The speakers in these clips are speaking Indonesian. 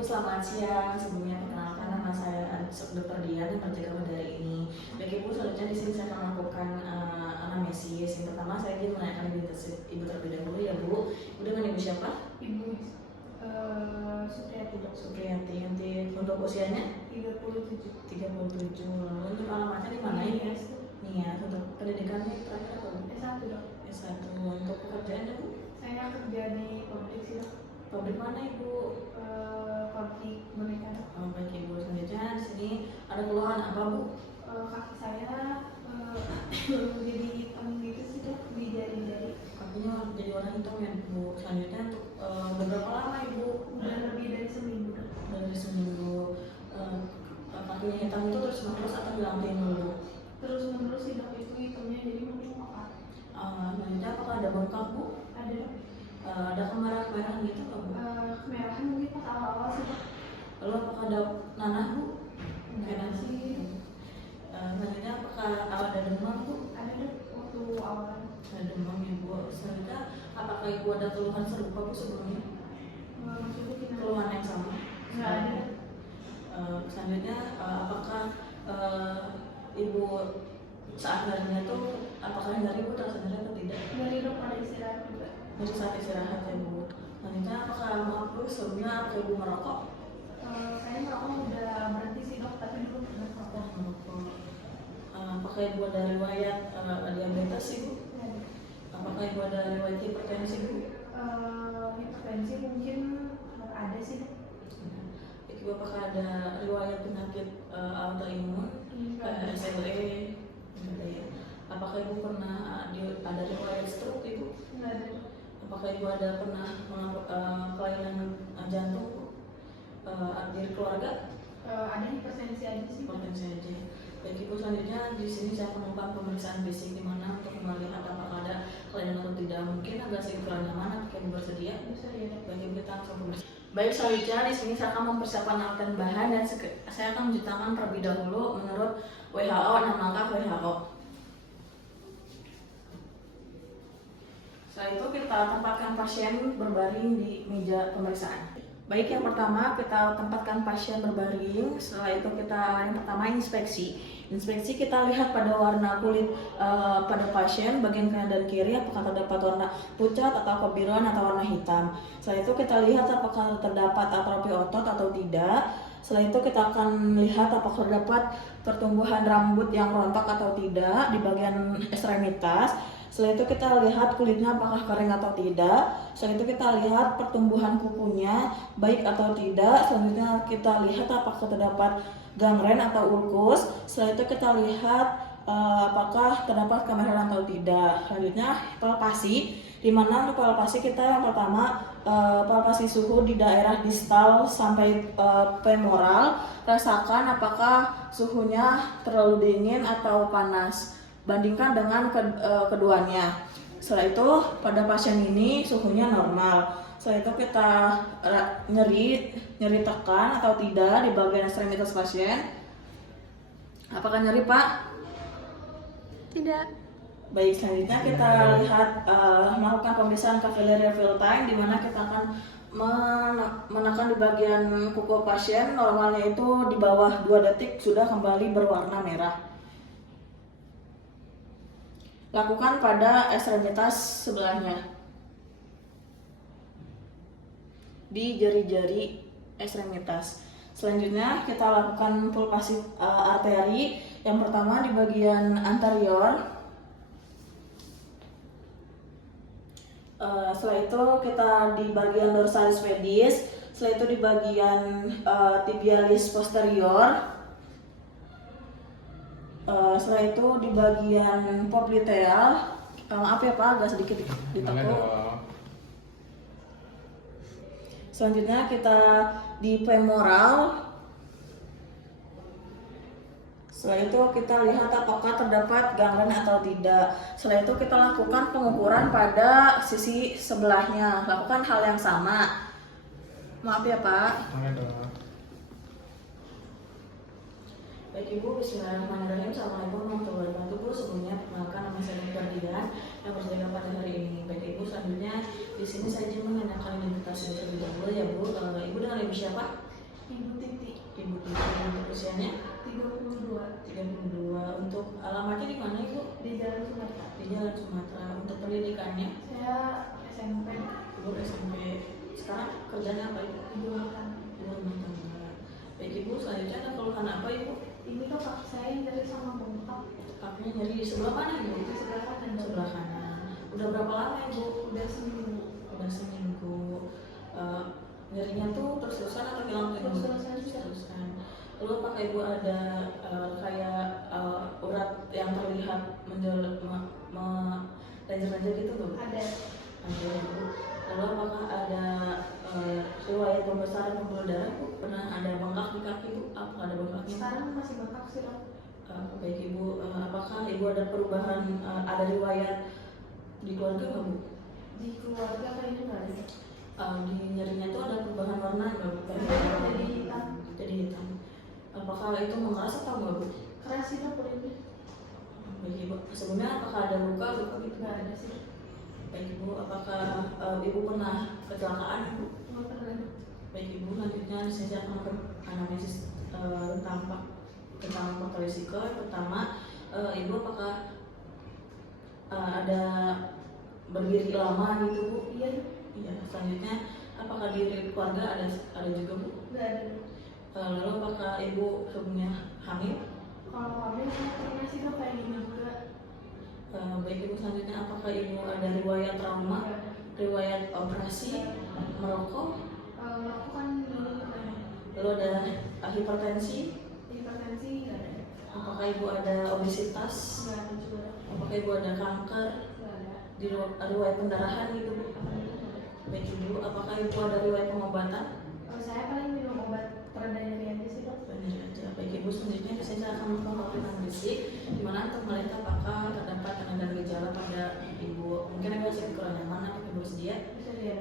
Selamat siang. Sebelumnya perkenalkan nama saya Dr. Dian yang menjaga dari ini. Baik Ibu, selanjutnya di sini saya akan melakukan anamnesis. Yang pertama saya ingin menanyakan Ibu terlebih dahulu ya Bu. Ibu dengan Ibu siapa? Ibu Supriyati. Supriyati. Nanti untuk usianya? 37. 37. Lalu untuk alamatnya di mana ini? Nih ya, untuk pendidikannya terakhir apa Bu? S1 dok. S1. Untuk pekerjaannya Bu? Saya kerja di pabrik sih dok. Pabrik mana Ibu? Pabrik boneka dok. Oh, baik Ibu. Selanjutnya di sini ada keluhan apa Bu? Kaki saya jadi hitam gitu sih dok di jari-jari. Kakinya jadi warna hitam ya Bu. Selanjutnya untuk beberapa lama Ibu? Udah lebih dari seminggu dok. Dari seminggu. Kakinya hitam itu terus menerus atau dilantiin dulu? Terus menerus sih dok, itu hitamnya jadi memukat. Selanjutnya apakah ada bengkak Bu? Ada dok. Ada kemerahan-kemerahan gitu nggak Bu? Kemerahan mungkin pas awal-awal sih dok. Lalu apakah ada nanah Bu? Enggak sih. Selanjutnya apakah ada demam Bu? Ada dok waktu awal. Ada demam ya Bu. Selanjutnya apakah Ibu ada keluhan serupa Bu sebelumnya? Maksudnya gimana? Keluhan yang sama? Enggak ada. Selanjutnya apakah Ibu saat harinya itu apakah dari Ibu terasa nyeri atau tidak? Dari dok ada istirahat juga. Dari saat istirahat ya Bu. Selanjutnya apakah maaf Bu sebelumnya apakah Ibu merokok? Saya merokok udah berhenti sih dok, tapi dulu pernah merokok. Merokok. Apakah Ibu ada riwayat diabetes Ibu? Ada. Apakah Ibu ada riwayat hipertensi Bu? Hipertensi mungkin ada sih dok. Ibu apakah ada riwayat penyakit autoimun kayak SLE? Ada ya. Apakah Ibu pernah ada riwayat stroke Ibu? Enggak ada dok. Apakah Ibu ada pernah kelainan jantung Bu? Dari keluarga? Ada hipertensi aja sih. Hipertensi aja. Baik Ibu, selanjutnya di sini saya akan melakukan pemeriksaan fisik di mana untuk melihat apakah ada kelainan atau tidak. Mungkin agak sedikit kurang nyaman, apakah Ibu bersedia? Bisa ya dok. Baik Ibu, kita langsung pemeriksaan. Baik, selanjutnya di sini saya akan mempersiapkan alat dan bahan dan saya akan menceritakan terlebih dahulu menurut WHO 6 langkah WHO. Setelah itu kita tempatkan pasien berbaring di meja pemeriksaan. Baik, yang pertama kita tempatkan pasien berbaring. Setelah itu yang pertama inspeksi. Inspeksi kita lihat pada warna kulit pada pasien bagian kanan dan kiri apakah terdapat warna pucat atau kebiruan atau warna hitam. Setelah itu kita lihat apakah terdapat atrofi otot atau tidak. Setelah itu kita akan lihat apakah terdapat pertumbuhan rambut yang rontok atau tidak di bagian ekstremitas. Setelah itu kita lihat kulitnya apakah kering atau tidak. Setelah itu kita lihat pertumbuhan kukunya baik atau tidak. Selanjutnya kita lihat apakah terdapat gangren atau ulkus. Setelah itu kita lihat apakah terdapat kemerahan atau tidak. Selanjutnya palpasi, di mana untuk palpasi kita yang pertama palpasi suhu di daerah distal sampai femoral. Rasakan apakah suhunya terlalu dingin atau panas. Bandingkan dengan keduanya. Setelah itu pada pasien ini suhunya normal. Setelah itu kita nyeri tekan atau tidak di bagian ekstremitas pasien. Apakah nyeri Pak? Tidak. Baik, selanjutnya kita lihat melakukan pemeriksaan capillary fill time di mana kita akan menekan di bagian kuku pasien. Normalnya itu di bawah 2 detik sudah kembali berwarna merah. Lakukan pada ekstremitas sebelahnya di jari-jari ekstremitas. Selanjutnya kita lakukan palpasi arteri. Yang pertama di bagian anterior. Setelah itu kita di bagian dorsalis pedis. Setelah itu di bagian tibialis posterior. Setelah itu di bagian popliteal, maaf ya Pak, agak sedikit ditekuk. Selanjutnya kita di femoral. Setelah itu kita lihat apakah terdapat gangren atau tidak. Setelah itu kita lakukan pengukuran pada sisi sebelahnya. Lakukan hal yang sama. Maaf ya Pak. Baik Ibu, bismillahirrahmanirrahim. Assalamualaikum warahmatullahi wabarakatuh. Sebelumnya perkenalkan nama saya Dr. Dian yang berjaga pada hari ini. Baik Ibu, selanjutnya di sini saya ingin menanyakan identitas terlebih dahulu ya Bu. Ibu dengan Ibu siapa? Ibu Titi, Ibu Titi. Untuk usianya 32, 32. Untuk alamatnya di mana Ibu? di Jalan Sumatera. Di Jalan Sumatera. Untuk pendidikannya Saya SMP, Ibu SMP. Sekarang kerjanya apa Ibu? ibu makan. Ibu rumah tangga. Baik Ibu, selanjutnya ada keluhan apa Ibu? Ini kok kaki saya nyeri sama bengkak Kakinya nyeri di sebelah mana Ibu? di sebelah kanan. Sebelah kanan. Udah berapa lama Ibu? Udah seminggu. Udah seminggu. Eh, nyerinya tuh terus-terusan atau hilang tuh? Terus-terusan. Terus-terusan. Lalu apakah Ibu ada kayak urat yang terlihat lenjer-lenjer gitu tuh? Ada. Ada Ibu. Lalu apakah ada riwayat pembesaran pembuluh darah Bu? Pernah ada bengkak di kaki Bu? Apa ada bengkaknya? Sekarang masih bengkak sih dok. Baik Ibu, apakah Ibu ada perubahan, ada riwayat di keluarga nggak Bu? Di keluarga kayaknya nggak ada. Di nyerinya tuh ada perubahan warna nggak Bu? Jadi hitam. Jadi hitam. Apakah itu mengeras atau nggak Bu? Keras sih dok kulitnya. Baik Ibu, sebelumnya apakah ada luka gitu? Nggak ada sih. Baik Ibu, apakah Ibu pernah kecelakaan Ibu? Nggak pernah dok. Baik Ibu, selanjutnya saya akan analisis tentang faktor risiko. Yang pertama, Ibu apakah ada berdiri lama gitu Bu? Iya dok. Iya. Selanjutnya, apakah di keluarga ada juga Bu? Nggak ada dok. Lalu apakah Ibu sebelumnya hamil? Kalau kami saya pernah sih dok kayak gini juga. Baik Ibu, selanjutnya apakah Ibu ada riwayat trauma, Nggak ada. riwayat operasi, merokok, Aku kan dulu pernah lalu ada hipertensi? hipertensi, nggak ada. Apakah Ibu ada obesitas? Nggak ada juga dok. Apakah Ibu ada kanker? Nggak ada. Di riwayat pendarahan gitu Bu? Apa itu nggak ada. Baik Ibu, apakah Ibu ada riwayat pengobatan? Saya paling minum obat pereda nyeri aja sih dok. Benar aja. Baik Ibu, selanjutnya saya akan melakukan pemeriksaan fisik di mana untuk melihat apakah terdapat tanda dan gejala pada Ibu. Mungkin Ibu bisa kurang mana Ibu sedia? Bisa lihat.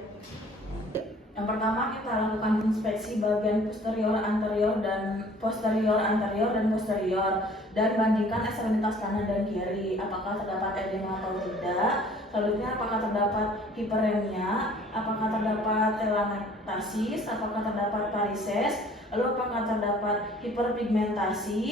Yang pertama kita lakukan inspeksi bagian posterior anterior dan posterior dan bandingkan ekstremitas kanan dan kiri apakah terdapat edema atau tidak. Selanjutnya apakah terdapat hiperemia, apakah terdapat telangiectasis, apakah terdapat varises, lalu apakah terdapat hiperpigmentasi.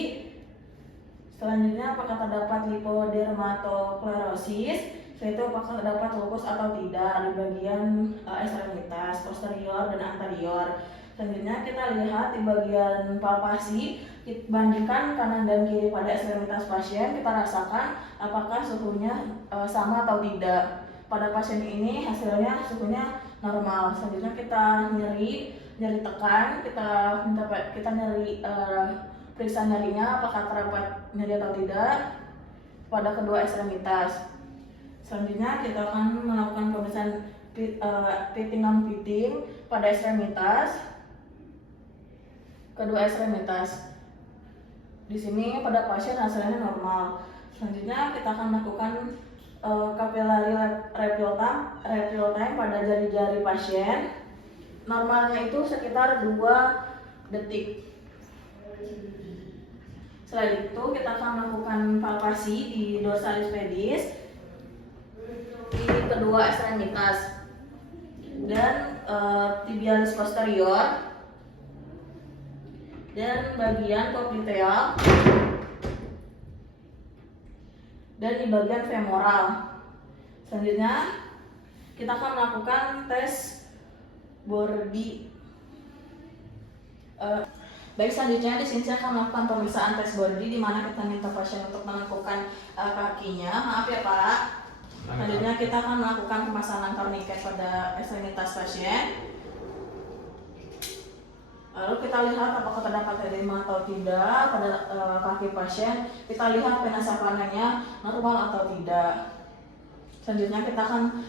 Selanjutnya apakah terdapat lipodermatoklerosis. Setelah itu apakah terdapat lupus atau tidak di bagian ekstremitas posterior dan anterior. Selanjutnya kita lihat di bagian palpasi, kita bandingkan kanan dan kiri pada ekstremitas pasien, kita rasakan apakah suhunya sama atau tidak. Pada pasien ini hasilnya suhunya normal. Selanjutnya kita nyeri tekan, kita nyeri periksa nyerinya apakah terdapat nyeri atau tidak pada kedua ekstremitas. Selanjutnya kita akan melakukan pemeriksaan fitting non fitting pada kedua ekstremitas. Di sini pada pasien hasilnya normal. Selanjutnya kita akan melakukan capillary refill time pada jari-jari pasien. Normalnya itu sekitar 2 detik. Setelah itu kita akan melakukan palpasi di dorsalis pedis di kedua ekstremitas dan tibialis posterior dan bagian popliteal dan di bagian femoral. Selanjutnya kita akan melakukan tes body. Baik, selanjutnya di sini saya akan melakukan pemeriksaan tes body di mana kita minta pasien untuk menengkukkan kakinya. Maaf ya Pak. Selanjutnya kita akan melakukan pemasangan tourniquet pada ekstremitas pasien. Lalu kita lihat apakah terdapat edema atau tidak pada kaki pasien. Kita lihat vena savananya normal atau tidak. Selanjutnya kita akan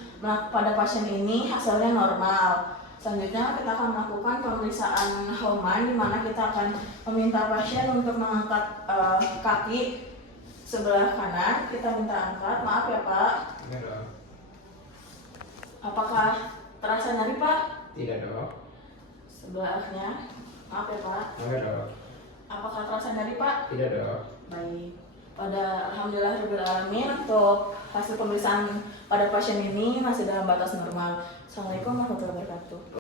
pada pasien ini hasilnya normal. Selanjutnya kita akan melakukan pemeriksaan Homan di mana kita akan meminta pasien untuk mengangkat kaki sebelah kanan. Kita minta angkat. Maaf ya Pak. Tidak dok. Apakah terasa nyeri Pak? Tidak dok. Sebelahnya. Maaf ya Pak. Tidak dok. Apakah terasa nyeri Pak? Tidak dok. Baik. Pada alhamdulillahirobbilalamin untuk hasil pemeriksaan pada pasien ini masih dalam batas normal. Assalamualaikum warahmatullahi wabarakatuh.